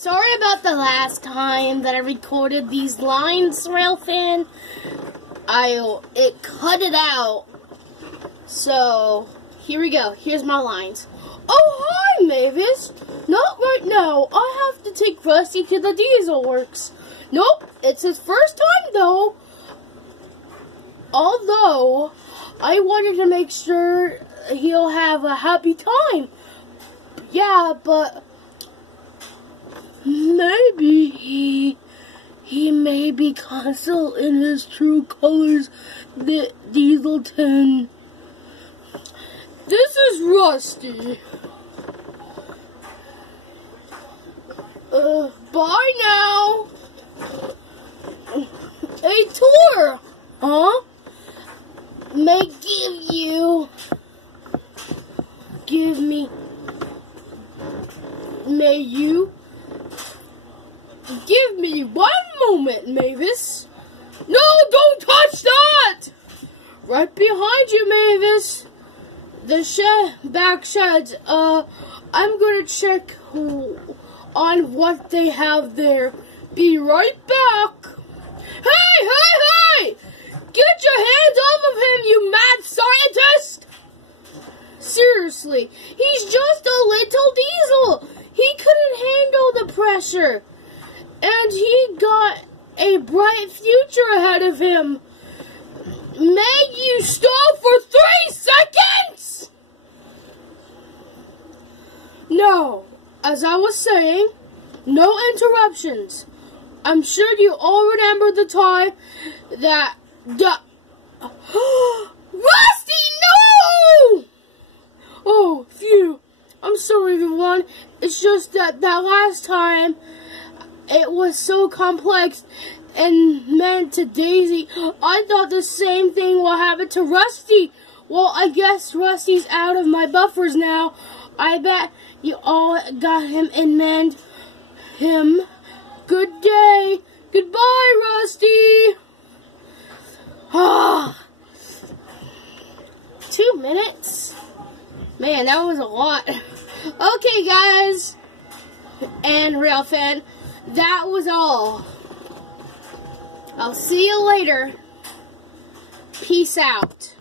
Sorry about the last time that I recorded these lines, railfan. It cut it out. So, here we go. Here's my lines. Oh, hi, Mavis. Not right now. I have to take Rusty to the diesel works. Nope, it's his first time, though. Although, I wanted to make sure he'll have a happy time. Yeah, but maybe he may be concealed in his true colors, the diesel tin. This is Rusty. Bye now. A tour, huh? May you give me 1 moment, Mavis. No, don't touch that! Right behind you, Mavis. The back sheds. I'm gonna check on what they have there. Be right back. Hey! Get your hands off of him, you mad scientist! Seriously, he's just a little diesel. He couldn't handle the pressure. And he got a bright future ahead of him. May you stop for 3 seconds? No, as I was saying, no interruptions. I'm sure you all remember the time that Rusty, no! Oh, phew. I'm sorry, everyone. It's just that last time, it was so complex and meant to Daisy. I thought the same thing will happen to Rusty. Well, I guess Rusty's out of my buffers now. I bet you all got him and mend him. Good day. Goodbye, Rusty. 2 minutes? Man, that was a lot. Okay, guys. And railfan, that was all. I'll see you later. Peace out.